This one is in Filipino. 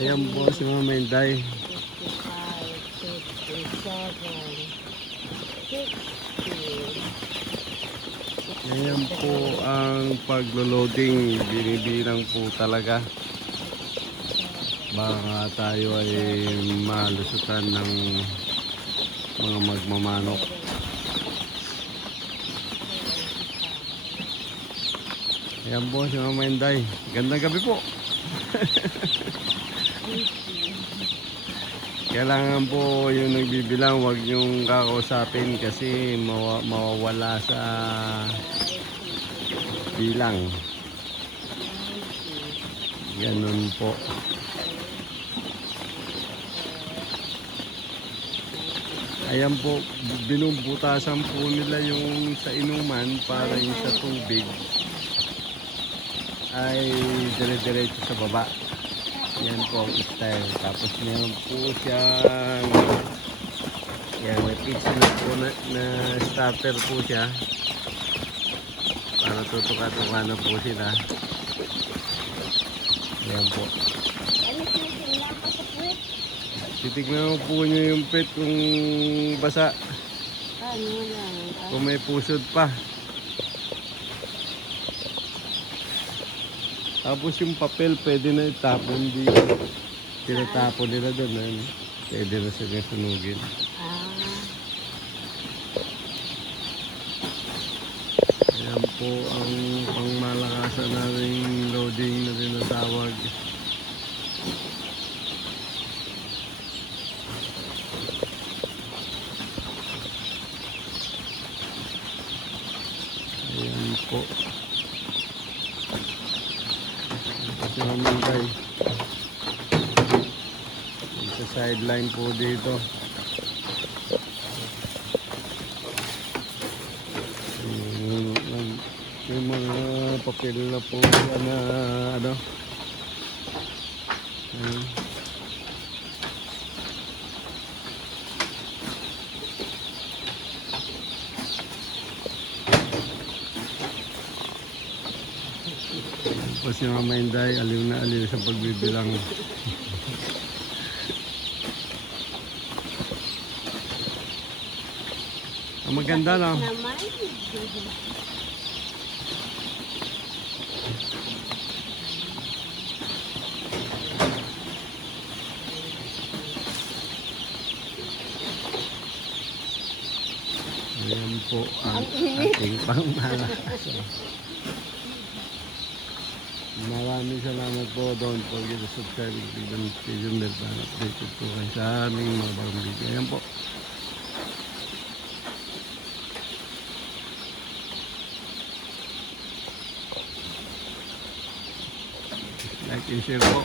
Ayan po si Mama Inday. 55, 56, 57, 60. Ayan po ang paglo-loading. Binibilang po talaga. Baka tayo ay malusutan ng mga magmamanok. Ayan po si Mama Inday. Gandang gabi po. Kailangan po yung nagbibilang, wag yung kakausapin kasi mawawala sa bilang. Ganun po. Ayan po, binubutasan po nila yung sa inuman para yung sa tubig ay dire-diretso sa baba. Yan po ang style. Tapos meron po siyang yan, may pizza na po na starter po siya para tutuka-tuka na po sila. Yan po. Titignan mo po nyo yung pet kung basa, kung may pusod pa. Tapos yung papel pwede na itapon dito. Tinatapon nila doon. Ano? Pwede na sila sunugin. Ayan po ang pangmalakasan nating loading na tinatawag. Ayan po. Kasi mamintay sa sideline po dito. May mga papel na po na ano. Tapos si Mama Inday, aliw na aliw sa pagbibilang. Ang maganda no? Ayan po ang ating pangmalakasan. Maraming salamat po. Don't forget to subscribe to the notification bell para updated po kayo sa aming mga bagong video. Ayan po. Like and share po.